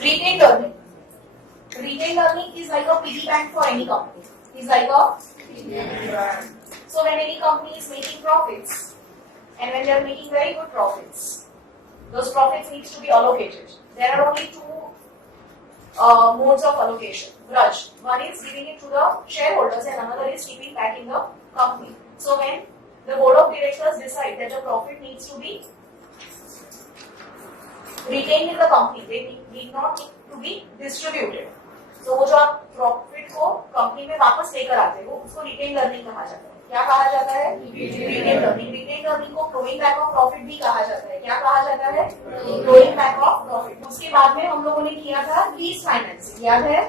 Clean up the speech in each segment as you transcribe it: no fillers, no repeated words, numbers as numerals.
Retained earning. Retained earning is like a piggy bank for any company. Is like a piggy bank. So when any company is making profits, and when they are making very good profits, those profits needs to be allocated. There are only two modes of allocation. Grudge. One is giving it to the shareholders, and another is keeping back in the company. So when the board of directors decide that the profit needs to be retained in the company, they need not need to be distributed. So वो जो आप प्रॉफिट को कंपनी में वापस लेकर आते हो उसको रिटेन अर्निंग कहा जाता है. क्या कहा जाता है? Retain earning. रिटेन अर्निंग को फ्लोइंग बैक ऑफ प्रॉफिट भी कहा जाता है. क्या कहा जाता है? Flowing back of profit. उसके बाद में हम लोगों ने किया था लीज फाइनेंसिंग. याद है?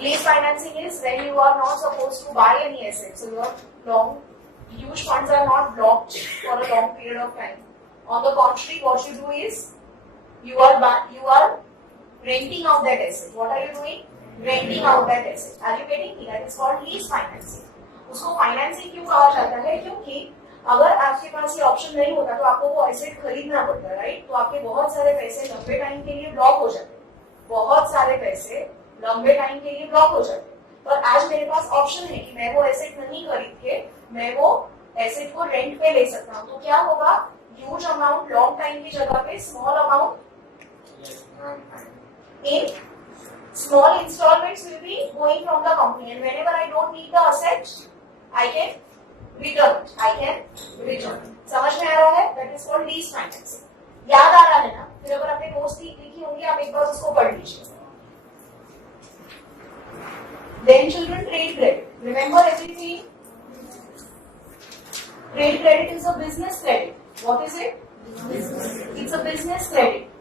Lease financing is when you are not supposed to buy any assets, so your long huge funds are not blocked for a long period of time. On the contrary, what you do is you are renting out that asset. What are you doing? Renting out that asset. Are you getting me? That is called lease financing. उसको फाइनेंसिंग क्यों कहा जाता है? क्योंकि अगर आपके पास ये ऑप्शन नहीं होता तो आपको वो एसेट खरीदना पड़ता है, राइट? तो आपके बहुत सारे पैसे लंबे टाइम के लिए ब्लॉक हो जाते हैं. बहुत सारे पैसे लंबे टाइम के लिए ब्लॉक हो जाते हैं. पर आज मेरे पास ऑप्शन है कि मैं वो एसेट नहीं खरीद के मैं वो एसेट को रेंट पे ले सकता हूँ. तो क्या होगा? ह्यूज अमाउंट लॉन्ग टाइम की जगह पे small amount in small installments will be going from the company, and whenever I don't need the asset, I can return. समझ में आ रहा है? That is called lease financing. याद आ रहा है ना? फिर अगर आपने नोट्स लिखी होंगी आप एक बार उसको पढ़ लीजिए. Then children, trade credit. Remember everything? Trade credit is a business credit. What is it? It's a business credit.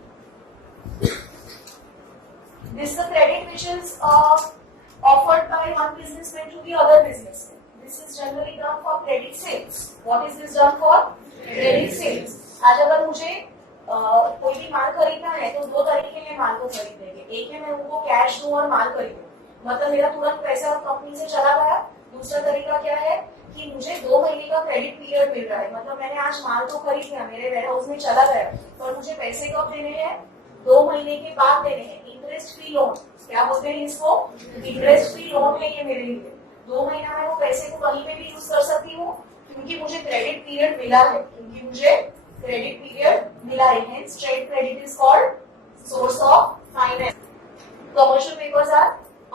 This is a credit which is offered by one businessman to the other businessman. This is generally done for credit sales. What is this done for? Credit sales. आज अगर मुझे कोई भी माल खरीदना है तो दो तरीके में माल को खरीदेंगे. एक है मैं उनको कैश दूं और माल खरीदूं, मतलब मेरा तुरंत पैसा कंपनी से चला गया. दूसरा तरीका क्या है कि मुझे 2 महीने का क्रेडिट पीरियड मिल रहा है, मतलब मैंने आज माल तो खरीद लिया, मेरे वेयर हाउस में चला गया, पर मुझे पैसे कब देने हैं? 2 महीने के बाद देने हैं. Interest free loan. क्या बोलते हैं इसको? इंटरेस्ट फ्री लोन है ये मेरे लिए. 2 महीना में वो पैसे को कहीं पे भी यूज कर सकती हूँ क्योंकि मुझे क्रेडिट पीरियड मिला है. Hence trade credit is called source of finance. Commercial papers are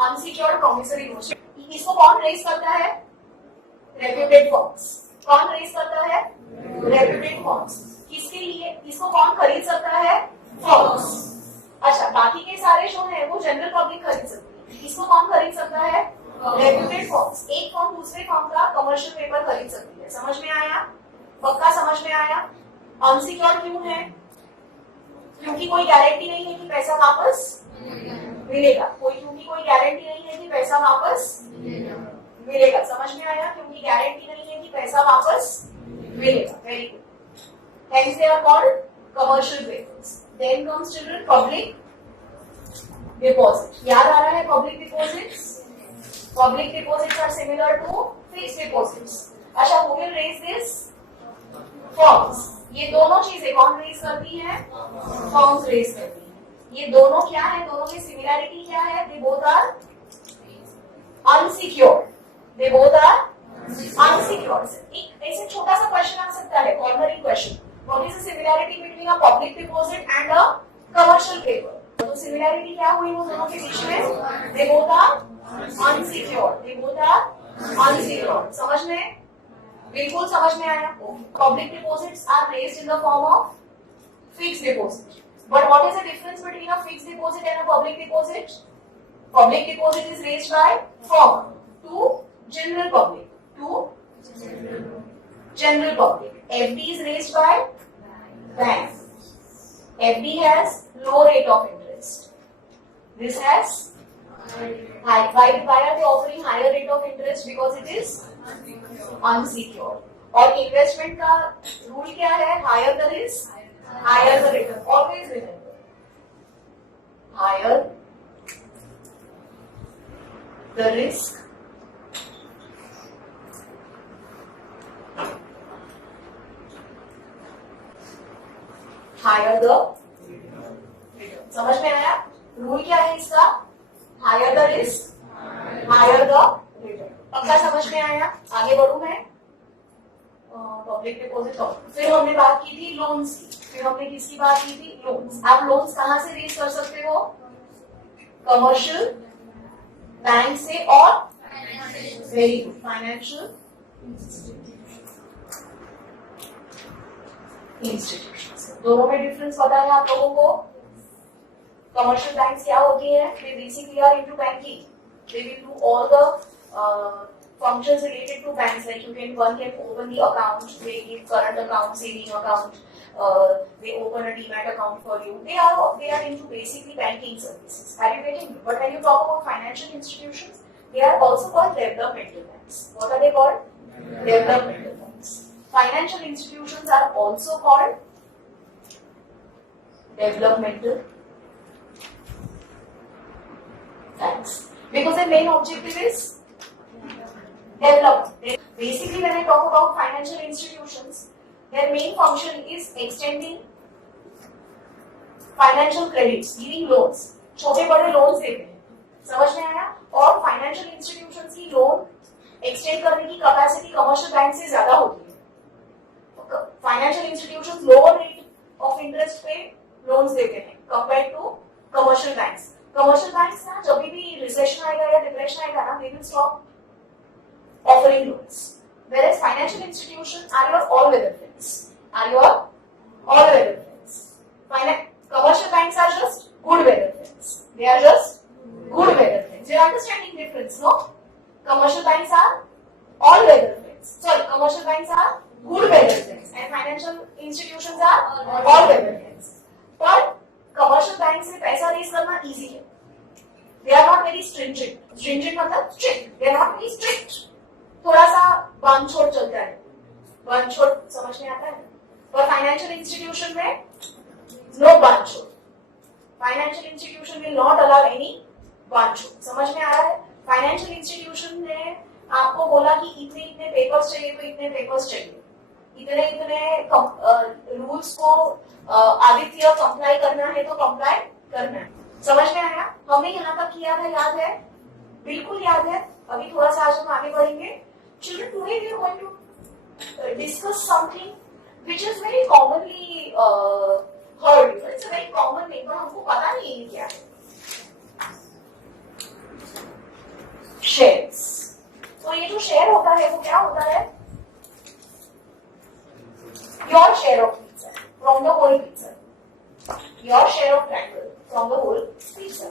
unsecured promissory notes. इसको कौन रेज करता है? Reputed firms. कौन रेज करता है? Reputed firms. किसके लिए? इसको कौन खरीद सकता है? फर्म्स. अच्छा, बाकी के सारे जो है वो जनरल पब्लिक खरीद सकती है. इसको कौन खरीद सकता है? Reputed firms. एक फर्म दूसरे फर्म का कमर्शियल पेपर खरीद सकती है. समझ में आया? पक्का समझ में आया? अनसिक्योर्ड क्यों है? क्योंकि कोई गारंटी नहीं है कि पैसा वापस मिलेगा. क्योंकि कोई गारंटी नहीं है कि पैसा वापस मिलेगा. समझ में आया? क्योंकि गारंटी नहीं है कि पैसा वापस मिलेगा. Very good. Hence they are called commercial papers. Then comes children public deposit. याद आ रहा है public deposits? Public deposits are similar to fixed deposits. अच्छा, who will raise this? Firms. ये दोनों चीजें कौन रेज करती है? फर्म्स रेज करती है. ये दोनों क्या है? दोनों की सिमिलैरिटी क्या है? They both are unsecured. एक ऐसे छोटा सा क्वेश्चन आ सकता है, cornering question. What is the similarity between a public deposit and a commercial paper? तो सिमिलैरिटी क्या हुई वो दोनों के बीच में? They both are unsecured. समझ में? बिल्कुल समझ में आया? Public deposits are raised in the form of fixed deposit. But what is the difference between a fixed deposit and a public deposit? Public deposit is raised by firm to general public. FD is raised by bank. FD has low rate of interest. This has high. Why are they offering higher rate of interest? Because it is unsecured. और investment का rule क्या है? Higher the risk higher the return. Always remember, higher the risk higher the return. समझ में आया? Rule क्या है इसका? Higher the risk, higher the return. पक्का समझ में आया? आगे बढ़ू मैं? Public deposit. फिर हमने बात की थी लोन्स की, फिर हमने किसकी बात की थी? लोन्स। आप लोन्स कहां से रेज कर सकते हो? कमर्शियल बैंक से और वेरी गुड फाइनेंशियल इंस्टीट्यूशन से। दोनों में डिफरेंस पता है आप लोगों को? कमर्शियल बैंक्स क्या होती हैं? They basically are into banking. They will do all the functions related to banks. Like one can open the account, they give current account, saving account, they open a demat account for you. They are into basically banking services. Are you getting me? But when you talk about financial institutions, they are also called developmental banks. What are they called? Developmental banks. Financial institutions are also called developmental banks because their main objective is development. Basically, when I talk about financial institutions, their main function is extending financial credits, giving loans. छोटे बड़े loans देते हैं, समझ में आया? और financial institutions की loan extend करने की capacity commercial बैंक से ज्यादा होती है। Financial institutions lower rate of interest पे loans देते हैं compared to commercial banks. Commercial banks ना जब भी recession आएगा या depression आएगा ना, they will stop offering loans. Whereas financial institutions are your all-weather friends. Are your all-weather friends. Commercial banks are just good-weather friends. They are just good-weather friends. You are understanding difference, no? Commercial banks are all-weather friends. Sorry, commercial banks are good-weather friends, and financial institutions are all-weather friends. But commercial banks से पैसा रेज करना easy है. They are not very stringent. Stringent मतलब strict. They are not very strict. थोड़ा सा बांध छोड़ चलता है. बांध छोड़ समझ में आता है? पर फाइनेंशियल इंस्टीट्यूशन में no बांध छोड़. Financial institution will not allow any बांध छोड़. समझ में आ रहा है? फाइनेंशियल इंस्टीट्यूशन ने आपको बोला कि इतने इतने पेपर्स चाहिए तो इतने पेपर्स चाहिए. इतने इतने रूल्स को आदित्य कंप्लाई करना है तो कंप्लाई करना है. समझ में आया? हमने यहाँ तक किया था, याद है? बिल्कुल याद है. अभी थोड़ा सा आज हम आगे बढ़ेंगे. Children, today we are going to discuss something which is very commonly heard. It's a very common name, पर हमको पता नहीं है क्या है. Shares. तो ये जो शेयर होता है वो क्या होता है? Your share of pizza from the whole pizza. Your share of cracker from the whole pizza.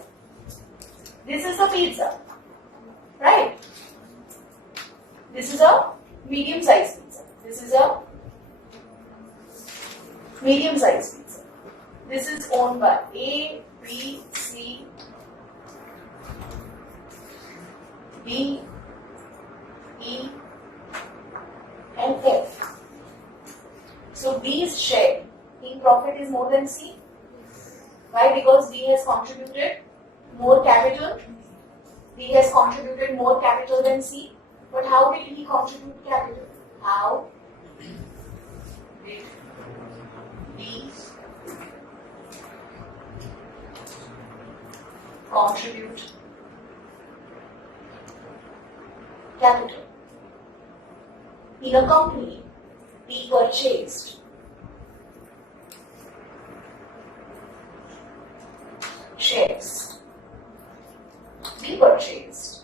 This is the pizza, right? This is a medium-sized pizza. This is a medium-sized pizza. This is owned by A, B, C, D, E, and F. So D's share in profit is more than C. Why? Because D has contributed more capital. D has contributed more capital than C. But how did he contribute capital? How did D contribute capital? In a company, D purchased shares. D purchased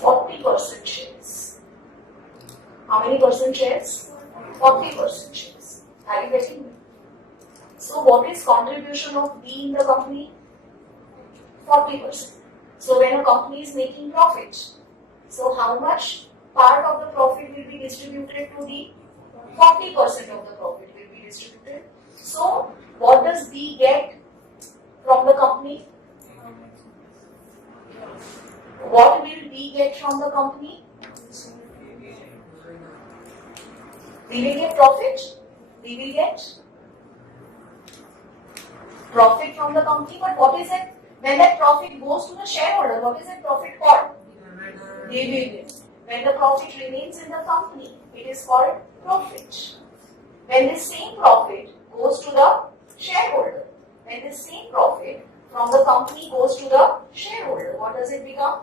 40% shares. How many percent shares? 40% shares. Are you getting me? So what is contribution of D in the company? 40%. So when a company is making profit, so how much part of the profit will be distributed to D? 40% of the profit will be distributed. So what does D get from the company? What will D get from the company? We will get profit. We will get profit from the company. But what is it? When that profit goes to the shareholder, what is that profit called? Dividend. When the profit remains in the company, it is called profit. When this same profit goes to the shareholder. And the same profit from the company goes to the shareholder. What does it become?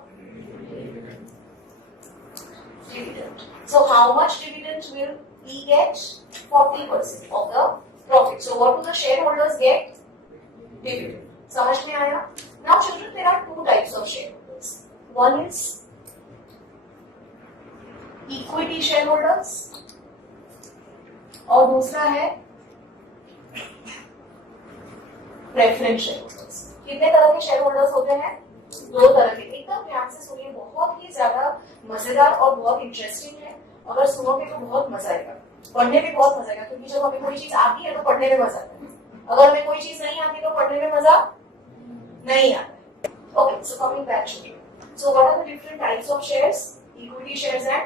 Dividend. So how much dividend will we get? 40% of the profit. So what do the shareholders get? Dividend. समझ में आया? Now children, there are two types of shareholders. One is equity shareholders और दूसरा है preference shareholders. कितने तरह के share holders होते हैं? दो तरह के. एकदम ध्यान से सुनिए, बहुत ही ज्यादा मजेदार और बहुत इंटरेस्टिंग है. अगर सुनोगे तो बहुत मजा आएगा, पढ़ने में बहुत मजा आएगा, क्योंकि जब हमें कोई चीज आती है तो पढ़ने में मजा आता है. अगर हमें कोई चीज नहीं आती तो पढ़ने में मजा नहीं आता है. Okay, so coming back to, so what are the different types of shares? Equity shares and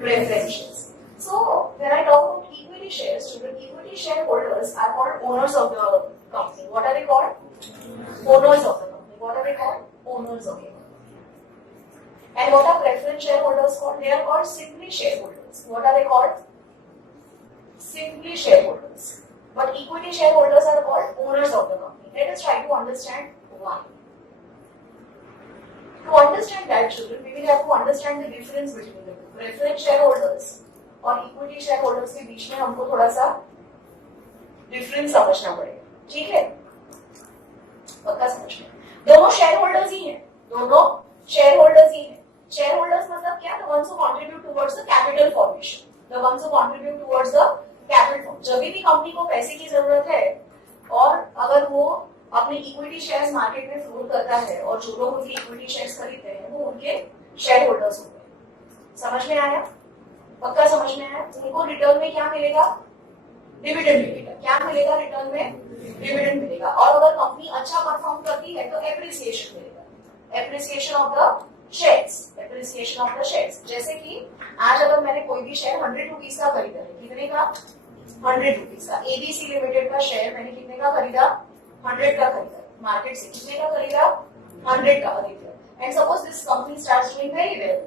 preference shares. So when I talk about equity shares, children, equity shareholders are called owners of the company. What are they called? Owners of the company. What are they called? Owners of the company. And what are preference shareholders called? They are called simply shareholders. What are they called? Simply shareholders. But equity shareholders are called owners of the company. Let us try to understand why. To understand that, children, we will have to understand the difference between the two. Preference shareholders और equity share holders के बीच में हमको थोड़ा सा डिफरेंस समझना पड़ेगा. ठीक है, पक्का समझ में. दोनों शेयर होल्डर्स ही हैं, दोनों शेयर होल्डर्स ही हैं. शेयर होल्डर्स मतलब क्या? The ones who contribute towards the capital formation, the ones who contribute towards the capital form. जब भी कंपनी को पैसे की जरूरत है और अगर वो अपने इक्विटी शेयर्स मार्केट में फ्लोट करता है और जो लोग उनके इक्विटी शेयर्स खरीदते हैं वो उनके शेयर होल्डर्स होते हैं. समझ में आया? पक्का समझ में आया? उनको रिटर्न में क्या मिलेगा? डिविडेंड मिलेगा. क्या मिलेगा रिटर्न में? डिविडेंड मिलेगा. और अगर कंपनी अच्छा परफॉर्म करती है तो एप्रिसिएशन मिलेगा, appreciation of the shares, appreciation of the shares. जैसे कि आज अगर मैंने कोई भी शेयर 100 रुपीज का खरीदा है, कितने का? 100 रुपीज का. एबीसी लिमिटेड का शेयर मैंने कितने का खरीदा? 100 का खरीदा. मार्केट से कितने का खरीदा? 100 का खरीदा. And suppose this company starts doing very well,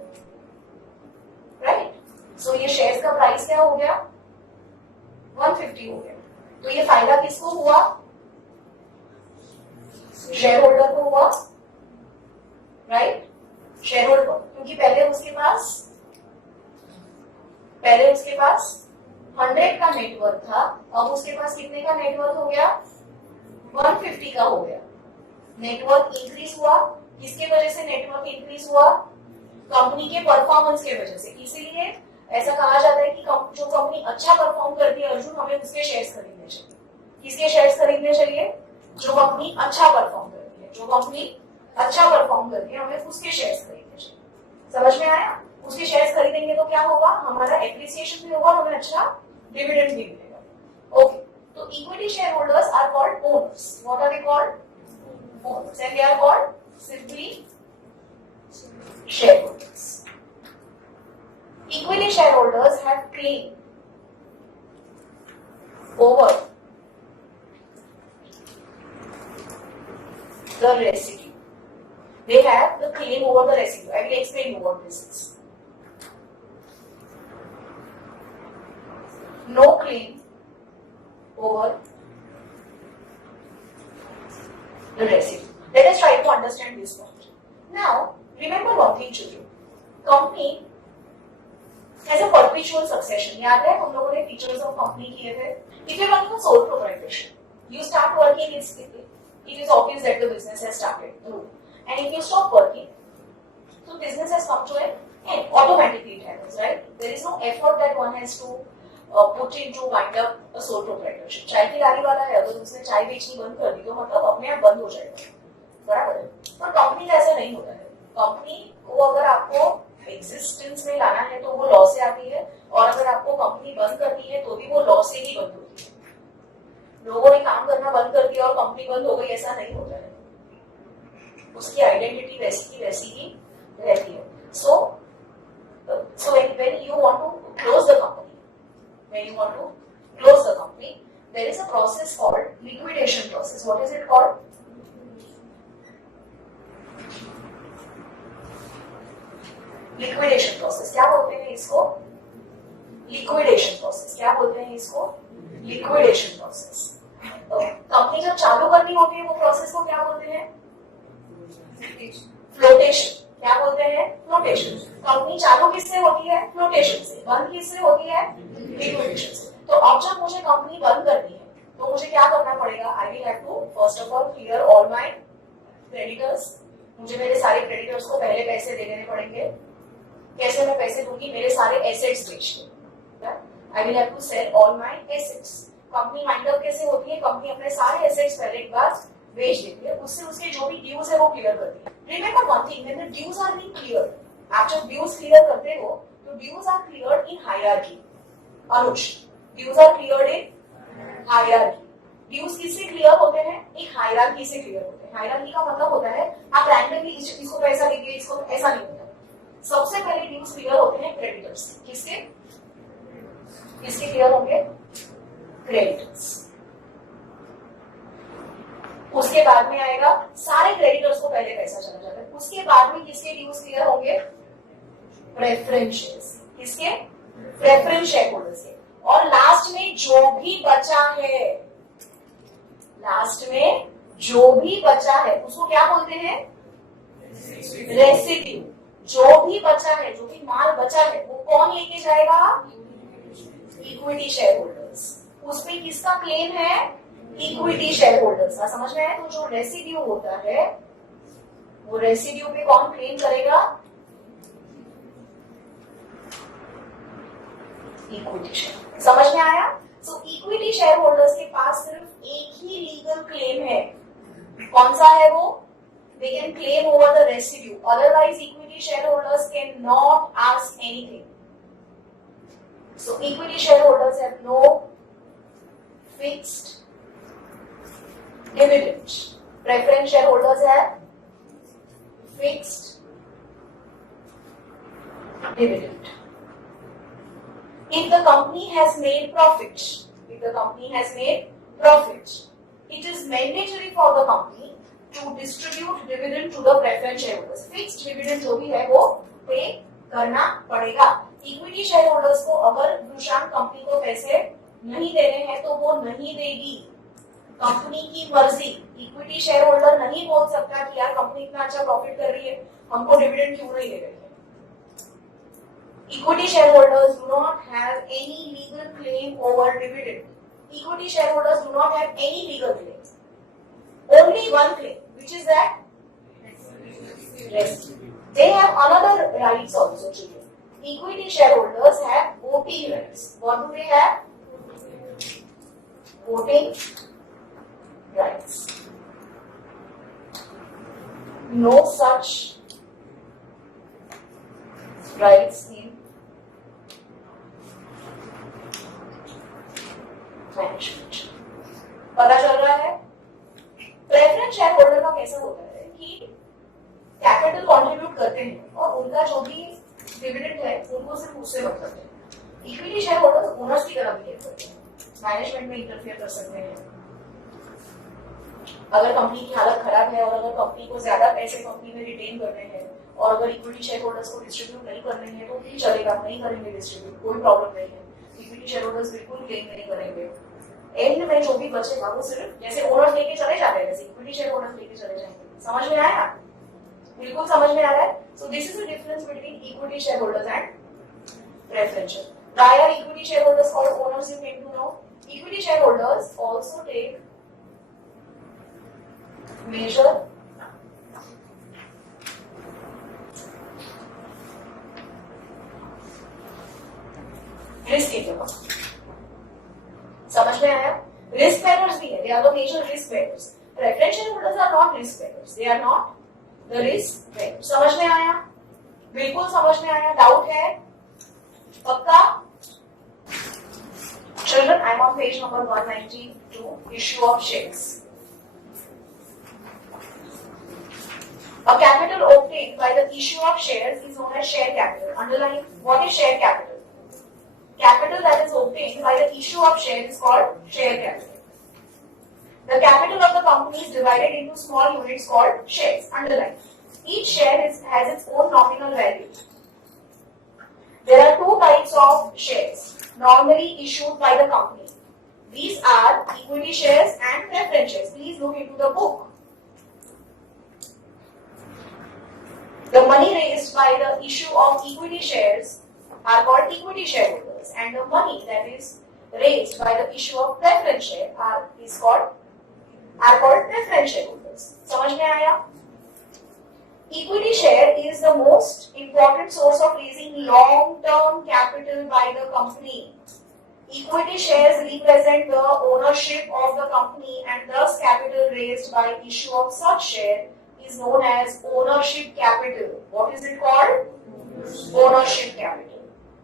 right? So ये शेयर्स का प्राइस क्या हो गया? 150 हो गया. तो ये फायदा किसको हुआ? शेयर होल्डर को हुआ, राइट? शेयर होल्डर, क्योंकि पहले उसके पास 100 का नेटवर्क था, अब उसके पास कितने का नेटवर्क हो गया? 150 का हो गया. नेटवर्क इंक्रीज हुआ. किसके वजह से नेटवर्क इंक्रीज हुआ? कंपनी के परफॉर्मेंस के वजह से. इसीलिए ऐसा कहा जाता है कि जो कंपनी अच्छा परफॉर्म करती है अर्जुन, हमें उसके शेयर्स खरीदने चाहिए. किसके शेयर्स खरीदने चाहिए? जो कंपनी अच्छा परफॉर्म करती है. जो कंपनी अच्छा परफॉर्म करती है हमें उसके शेयर्स खरीदने चाहिए. समझ में आया? उसके शेयर्स खरीदेंगे तो क्या होगा? हमारा एप्रिसिएशन भी होगा, हमें अच्छा डिविडेंड भी मिलेगा. ओके, तो equity share holders are called owners. What are they called? Owners. And they are called simply shareholders. Equity shareholders have claim over the residue. They have the claim over the residue. I will explain you what this is. No claim over the residue. Let us try to understand this point. Now, remember one thing, children. Company has a perpetual succession. याद है हम लोगों ने features of company किए थे. If you work for sole proprietorship, you start working, it is obvious that the business has started through. And if you stop working, so business has come to an end. Automatically it happens, right? There is no effort that one has to put in to wind up a sole proprietorship. चाय की गाड़ी वाला है, अगर उसने चाय बेचनी बंद कर दी तो मतलब अपने आप बंद हो जाएगा, बराबर है? पर कंपनी का ऐसा नहीं होता है. कंपनी को अगर आपको एग्जिस्टेंस में लाना है तो वो लॉ से आती है, और अगर आपको कंपनी बंद करनी है तो भी वो लॉ से ही बंद होती है. लोगों ने काम करना बंद कर दिया और कंपनी बंद हो गई, ऐसा नहीं होता है. उसकी आइडेंटिटी वैसी की वैसी ही रहती है. सो when you want to close the company, there is a process called liquidation process. What is it called? Liquidation process. क्या बोलते हैं इसको? Liquidation process. क्या बोलते हैं इसको? Liquidation process. तो कंपनी जब चालू करनी होती है वो प्रोसेस को क्या बोलते हैं? फ्लोटेशन। क्या बोलते हैं? फ्लोटेशन। कंपनी चालू किससे होती है? फ्लोटेशन से। बंद किससे होती है? लिक्विडेशन से। तो अब जब मुझे कंपनी बंद करनी है तो मुझे क्या करना पड़ेगा? I will have to first of all clear all my creditors. मुझे मेरे सारे क्रेडिटर्स को पहले पैसे दे देने पड़ेंगे। कैसे मैं पैसे दूंगी? मेरे सारे एसेट्स बेच के। I will have to sell all my assets. Company wind up कैसे होती है? कंपनी अपने सारे एसेट्स पहले एक बार बेच देती है, उससे उसके जो भी ड्यूज है वो क्लियर करती है। Remember one thing, when the dues are being clear, आप जब ड्यूज क्लियर करते हो तो dues are cleared in hierarchy. Anuj, dues are cleared in hierarchy. Dues किससे क्लियर होते हैं? एक हायरार्की से क्लियर होते हैं। हायरार्की का मतलब होता है आप रैंडमली इसको पैसा देंगे, इसको ऐसा नहीं होता। सबसे पहले ड्यूज क्लियर होते हैं क्रेडिटर्स। किसके? किसके क्लियर होंगे? क्रेडिटर्स। उसके बाद में आएगा सारे क्रेडिटर्स को पहले पैसा चला जाता है। उसके बाद में किसके ड्यूज क्लियर होंगे? Preference shares. किसके? प्रेफरेंस शेयर होल्डर्स के। और लास्ट में जो भी बचा है, लास्ट में जो भी बचा है उसको क्या बोलते हैं? रेसिड्यू। जो भी बचा है, जो भी माल बचा है वो कौन लेके जाएगा? Equity share holders. उसमें किसका क्लेम है? इक्विटी शेयर होल्डर्स का। समझ में आया? तो जो रेसिड्यू होता है वो रेसिड्यू पे कौन क्लेम करेगा? Equity share. समझ में आया? सो इक्विटी शेयर होल्डर्स के पास सिर्फ एक ही लीगल क्लेम है। कौन सा है वो? They can claim over the residue. Otherwise, equity shareholders cannot ask anything. So, equity shareholders have no fixed dividend. Preference shareholders have fixed dividend. If the company has made profit, it is mandatory for the company to distribute dividend to the preference shareholders. Fixed dividend जो भी है वो पे करना पड़ेगा। Equity share holders को अगर दूसरा कंपनी को पैसे नहीं देने हैं तो वो नहीं देगी। कंपनी की मर्जी। इक्विटी शेयर होल्डर नहीं बोल सकता कि यार कंपनी इतना अच्छा प्रॉफिट कर रही है, हमको डिविडेंड क्यों नहीं दे रही है। Equity share holders do not have any legal claim over dividend. Equity share holders do not have any legal claim. Only one claim, which is that rest. They have another rights also, children. Equity shareholders have voting rights. What do they have? Voting rights. No such rights in management. पता चल रहा है? Preference share holder का कैसा होता है कि capital contribute करते हैं और उनका जो भी डिविडेंड है उनको सिर्फ उससे मतलब है। इक्विटी शेयर होल्डर ओनर्स की तरह बिहेव करते हैं, मैनेजमेंट में इंटरफेयर कर सकते हैं। अगर कंपनी की हालत खराब है और अगर कंपनी को ज्यादा पैसे कंपनी में रिटेन करने हैं और अगर इक्विटी शेयर होल्डर्स को डिस्ट्रीब्यूट नहीं करने हैं तो भी चलेगा, नहीं करेंगे डिस्ट्रीब्यूट, कोई प्रॉब्लम नहीं है। इक्विटी शेयर होल्डर्स बिल्कुल क्लेम नहीं करेंगे। एंड में जो भी बचेगा वो सिर्फ जैसे ओनर्स लेके चले जाते हैं वैसे इक्विटी शेयर होल्डर्स लेके चले जाएंगे। समझ में आया? बिल्कुल समझ में आ रहा है? So this is the difference between equity share holders and preference share. Why are equity shareholders called owners? You came to know. Equity shareholders also take measure risk in the company. समझ में आया? Risk bearers भी है, they are the major risk bearers. Preference share holders are not risk bearers, they are not the risk bearers. समझ में आया? बिल्कुल समझ में आया? डाउट है? पक्का? Children, I am on page number 192, issue of shares. A capital obtained by the issue of shares is known as share capital. Underline, what is share capital? Capital that is obtained by the issue of shares is called share capital. The capital of the company is divided into small units called shares. Underline. Each share has its own nominal value. There are two types of shares normally issued by the company. These are equity shares and preference shares. Please look into the book. The money raised by the issue of equity shares are called equity shareholders, and the money that is raised by the issue of preference share are called preference shareholders. समझ में आया? Equity share is the most important source of raising long-term capital by the company. Equity shares represent the ownership of the company, and thus capital raised by issue of such share is known as ownership capital. What is it called? Ownership capital.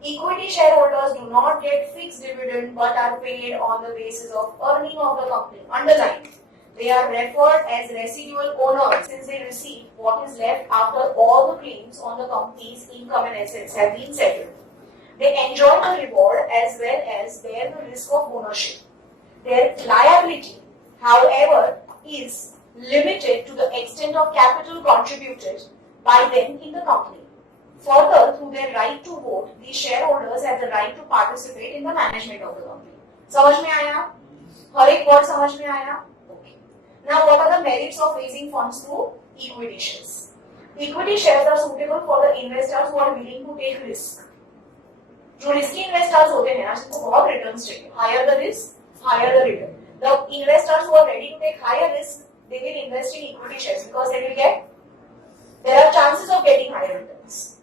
Equity shareholders do not get fixed dividend but are paid on the basis of earning of the company. Underline. They are referred as residual owners since they receive what is left after all the claims on the company's income and assets have been settled. They enjoy the reward as well as bear the risk of ownership. Their liability, however, is limited to the extent of capital contributed by them in the company. Further, through their right to vote, these shareholders have the right to participate in the management of the company. समझ में आया? हर एक word समझ में आया? Okay. Now, what are the merits of raising funds through equity shares? Equity shares are suitable for the investors who are willing to take risk. जो risky investors होते हैं ना, जिनको बहुत रिटर्न्स चाहिए, higher the risk, higher the return. The investors who are ready to take higher risk, they will invest in equity shares because there are chances of getting higher returns.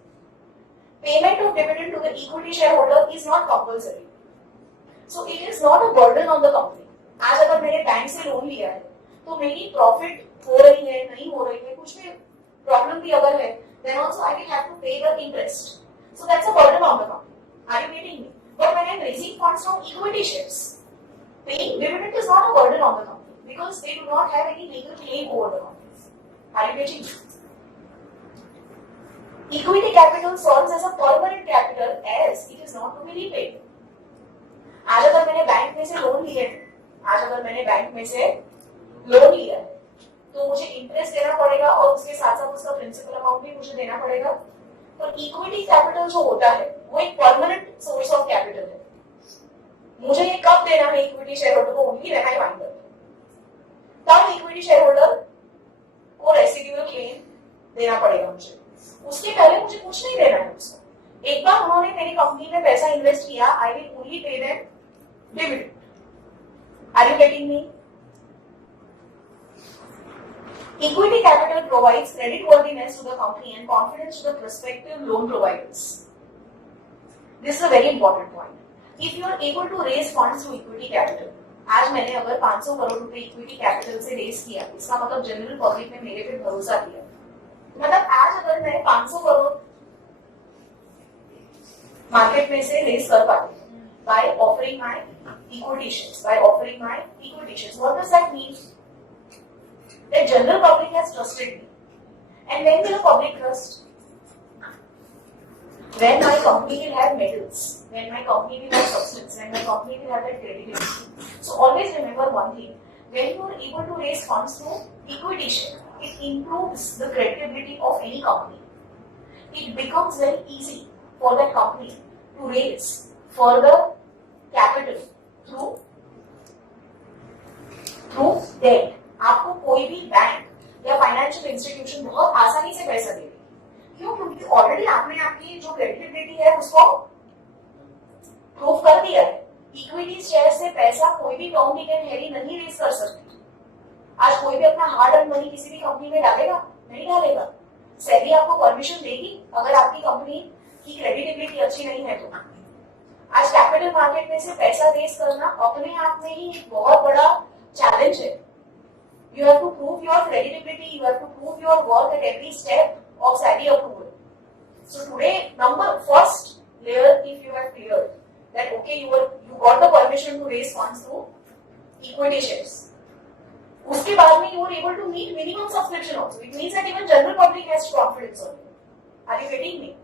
Payment of dividend to the equity shareholder is not compulsory, so it is not a burden on the company. आज अगर मैंने बैंक से लोन लिया है, तो मेरी प्रॉफिट हो रही है, नहीं हो रही है, कुछ भी प्रॉब्लम भी अगर है, then also I will have to pay the interest. So that's a burden on the company. Are you getting me? But when I am raising funds from equity shares, paying dividend is not a burden on the company because they do not have any legal claim over the company. Are you getting me? Equity capital serves as a permanent capital as it is not to be repaid. आज अगर मैंने बैंक में से लोन लिया है, तो मुझे इंटरेस्ट देना पड़ेगा और उसके साथ साथ उसका प्रिंसिपल अमाउंट भी मुझे देना पड़ेगा. तो इक्विटी कैपिटल जो होता है वो एक परमानेंट सोर्स ऑफ कैपिटल है. मुझे ये कब देना है इक्विटी शेयरहोल्डर को? Only when I wind up. तब इक्विटी शेयरहोल्डर को रेसिड्यूअल क्लेम देना पड़ेगा मुझे. उसके पहले मुझे कुछ नहीं देना है उसको. एक बार उन्होंने मेरी कंपनी में पैसा इन्वेस्ट किया, I will only pay them dividend. Are you getting me? Equity capital provides creditworthiness to the company and confidence to the prospective loan providers. This is a very important point. If you are able to raise funds through equity capital, आज मैंने अगर 500 करोड़ रुपए equity capital से रेज किया, इसका मतलब general public ने मेरे पे भरोसा किया. मतलब आज अगर मैं 500 करोड़ मार्केट में से रेज कर पाती हूँ by offering my equity shares. What does that mean? The general public has trusted me. And when will the public trust? When my company will have medals, when my company will have substance, when my company will have that credibility. So always remember one thing. When you are able to raise funds through equity share, it improves the credibility of any company. It becomes very easy for that company to raise further capital through debt. आपको कोई भी बैंक या financial institution बहुत आसानी से पैसा देगी. क्यों? क्योंकि ऑलरेडी आपने आपकी जो क्रेडिबिलिटी है उसको प्रूव कर दिया है. इक्विटी शेयर से पैसा कोई भी टॉम डिक एंड हैरी नहीं रेज कर सकती. आज कोई भी अपना हार्ड अर्न मनी किसी भी कंपनी में डालेगा? नहीं डालेगा. सेबी आपको परमिशन देगी अगर आपकी कंपनी की क्रेडिबिलिटी अच्छी नहीं है तो. आज कैपिटल मार्केट में से पैसा रेज करना अपने आप में ही बहुत बड़ा चैलेंज है. You have to prove your credibility, you have to prove your worth at every step of SEBI approval. So today, first layer, if you have cleared that okay, you got the permission to raise funds through equity shares. उसके बाद में you were able to meet minimum subscription also. It means that even general public has confidence on you. Are you getting me?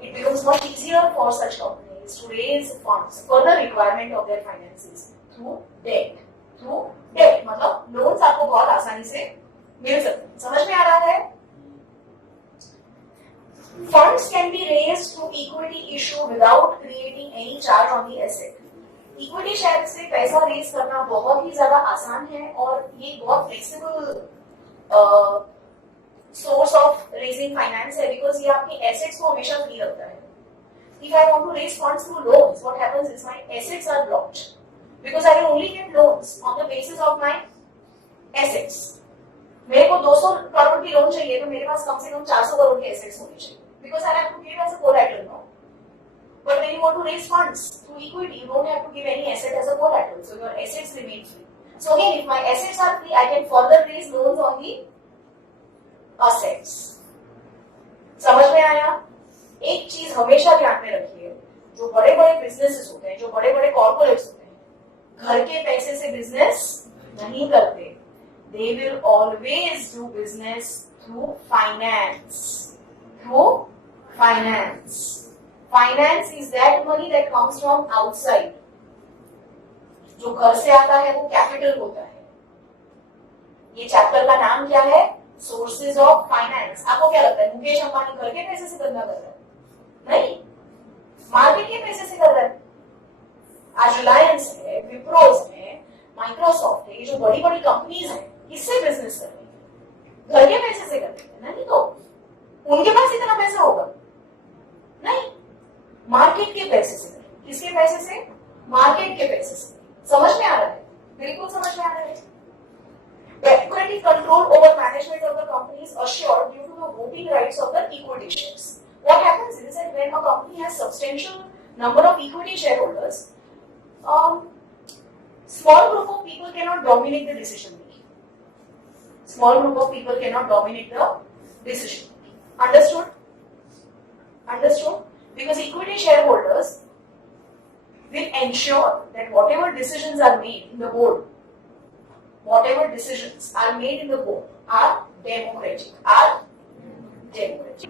It becomes much easier for such companies to raise funds for the requirement of their finances through debt. मतलब लोन्स आपको बहुत आसानी से मिल सकते हैं. समझ में आ रहा है? Funds can be raised through equity issue without creating any charge on the asset. Equity share से पैसा रेज करना बहुत ही ज्यादा आसान है और ये बहुत flexible source of raising finance है, बिकॉज ये आपके एसेट्स को हमेशा फ्री रखता है. If I want to raise funds through loans, what happens is my assets are blocked because I will only get loans on the basis of my assets. मेरे को 200 करोड़ की लोन चाहिए तो मेरे पास कम से कम 400 करोड़ के एसेट्स होने चाहिए, because I have to give as a collateral now. But when you want to raise funds through equity, you don't have to give any asset as a collateral, so your assets remain free. So again, if my assets are free, I can further raise loans on the assets. समझ में आया? एक चीज हमेशा ध्यान में रखिए, जो बड़े बड़े बिजनेसेस होते हैं, जो बड़े बड़े कॉर्पोरेट्स होते हैं, घर के पैसे से बिजनेस नहीं करते. They will always do business through finance. Through finance. Finance is that money that comes from outside. जो घर से आता है वो कैपिटल होता है. ये चैप्टर का नाम क्या है? Sources of finance. आपको क्या लगता है मुकेश अंबानी घर के पैसे से धंधा कर रहा है? नहीं, मार्केट के पैसे से कर रहा है. आज रिलायंस है, विप्रोज है, माइक्रोसॉफ्ट है, ये जो बड़ी बड़ी कंपनीज है, किससे बिजनेस कर रही है? घर के पैसे से कर रही है. नहीं तो उनके पास इतना पैसा होगा? नहीं, मार्केट के पैसे से. किसके पैसे से? मार्केट के पैसे से. समझ में आ रहा है? बिल्कुल समझ में आ रहा है. Democratic control over management of the company is assured due to the voting rights of the equity shares. What happens is that when a company has substantial number of equity shareholders, small group of people cannot dominate the decision making. Small group of people cannot dominate the decision making. Understood? Understood? Because equity shareholders will ensure that whatever decisions are made in the board, whatever decisions are made in the board are democratic.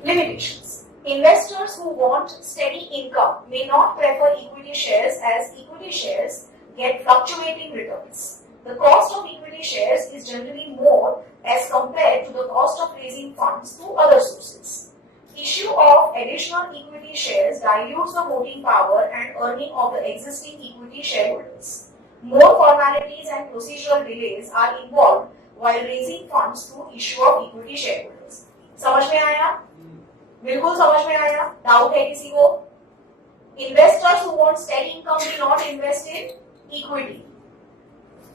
Limitations. Investors who want steady income may not prefer equity shares, as equity shares get fluctuating returns. The cost of equity shares is generally more as compared to the cost of raising funds through other sources. Issue of additional equity shares dilutes the voting power and earning of the existing equity shareholders. More formalities and procedural delays are involved while raising funds through issue of equity shareholders. समझ में आया? बिल्कुल समझ में आया? डाउट है किसी को? Investors who want steady income will not invest in equity.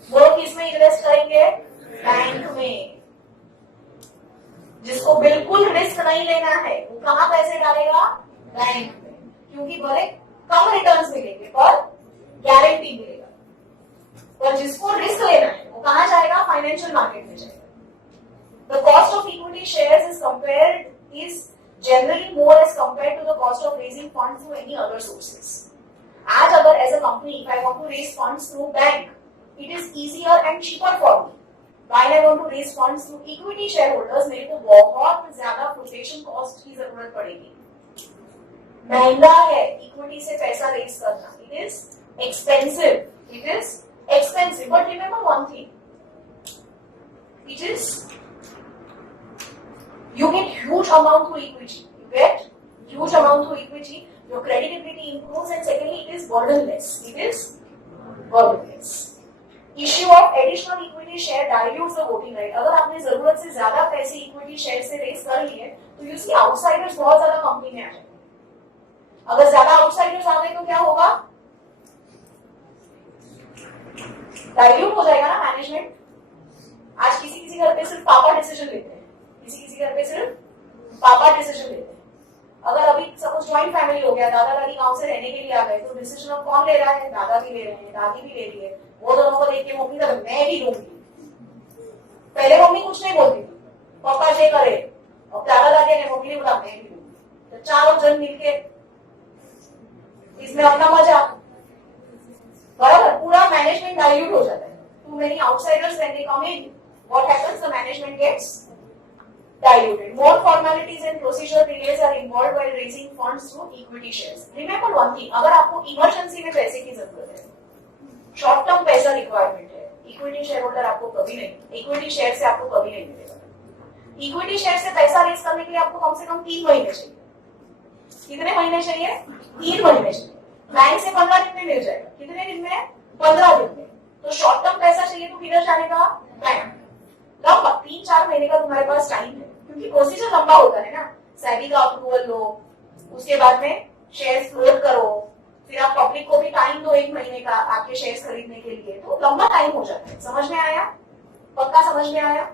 वो किस में इन्वेस्ट करेंगे? बैंक में. जिसको बिल्कुल रिस्क नहीं लेना है वो कहाँ पैसे डालेगा? बैंक में. क्योंकि भले कम रिटर्न्स मिलेंगे पर गारंटी मिलेगा. और जिसको रिस्क लेना है वो कहाँ जाएगा? फाइनेंशियल मार्केट में जाएगा. The cost of equity shares is generally more as compared to the cost of raising funds through any other sources. आज अगर as a company if I want to raise funds through bank, it is easier and cheaper for me. While I want to raise funds through equity shareholders, मेरे को बहुत ज्यादा protection cost की जरूरत पड़ेगी. महंगा है इक्विटी से पैसा रेज करना. It is expensive. It is expensive. But remember one thing. It is you get huge amount through equity. You get huge amount through equity. Your credibility improves, and secondly, it is burdenless. It is burdenless. Issue of additional equity share dilutes the voting right. अगर आपने जरूरत से ज्यादा पैसे equity share से रेज कर लिए तो यू सी आउटसाइडर्स बहुत ज्यादा कंपनी में आ जाएंगे. अगर ज्यादा आउटसाइडर्स आ गए तो क्या होगा? डाइल्यूट हो जाएगा ना मैनेजमेंट. आज किसी किसी घर पे सिर्फ पापा डिसीजन लेते हैं. किसी किसी घर पे सिर्फ पापा डिसीजन लेते हैं. अगर अभी सपोज ज्वाइंट फैमिली हो गया, दादा दादी गांव से रहने के लिए आ गए तो डिसीजन अब कौन ले रहा है? दादा भी ले रहे हैं, दादी भी ले रही है. वो दोनों को देख के मम्मी तो मैं भी लूंगी. पहले मम्मी कुछ नहीं बोलती थी, पापा ये करे, और दादा दादी ने मम्मी ने बोला मैं भी लूंगी. तो चारों जन मिलके इसमें अपना मजा. बराबर पूरा मैनेजमेंट डाइल्यूट हो जाता है. Too many outsiders when they come in, what happens? The management gets diluted. More formalities and procedural delays are involved while raising funds through equity shares. Remember one thing, अगर आपको इमरजेंसी में पैसे की जरूरत है, शॉर्ट टर्म पैसा रिक्वायरमेंट है, equity share holder आपको कभी नहीं, इक्विटी शेयर से आपको कभी नहीं मिलेगा. इक्विटी शेयर से पैसा रेज करने के लिए आपको कम से कम 3 महीने चाहिए. कितने महीने चाहिए? 3 महीने चाहिए. बैंक से 15 दिन में मिल जाएगा। कितने दिन में? 15 दिन में। तो शॉर्ट टर्म पैसा चाहिए तो किधर जाने का? बैंक। लंबा 3-4 महीने का तुम्हारे पास टाइम है, क्योंकि प्रोसीजर लंबा होता है ना। सेबी का अप्रूवल लो, उसके बाद में शेयर्स फ्लोट करो, फिर आप पब्लिक को भी टाइम दो 1 महीने का आपके शेयर्स खरीदने के लिए, तो लंबा टाइम हो जाता है। समझ में आया? पक्का समझ में आया?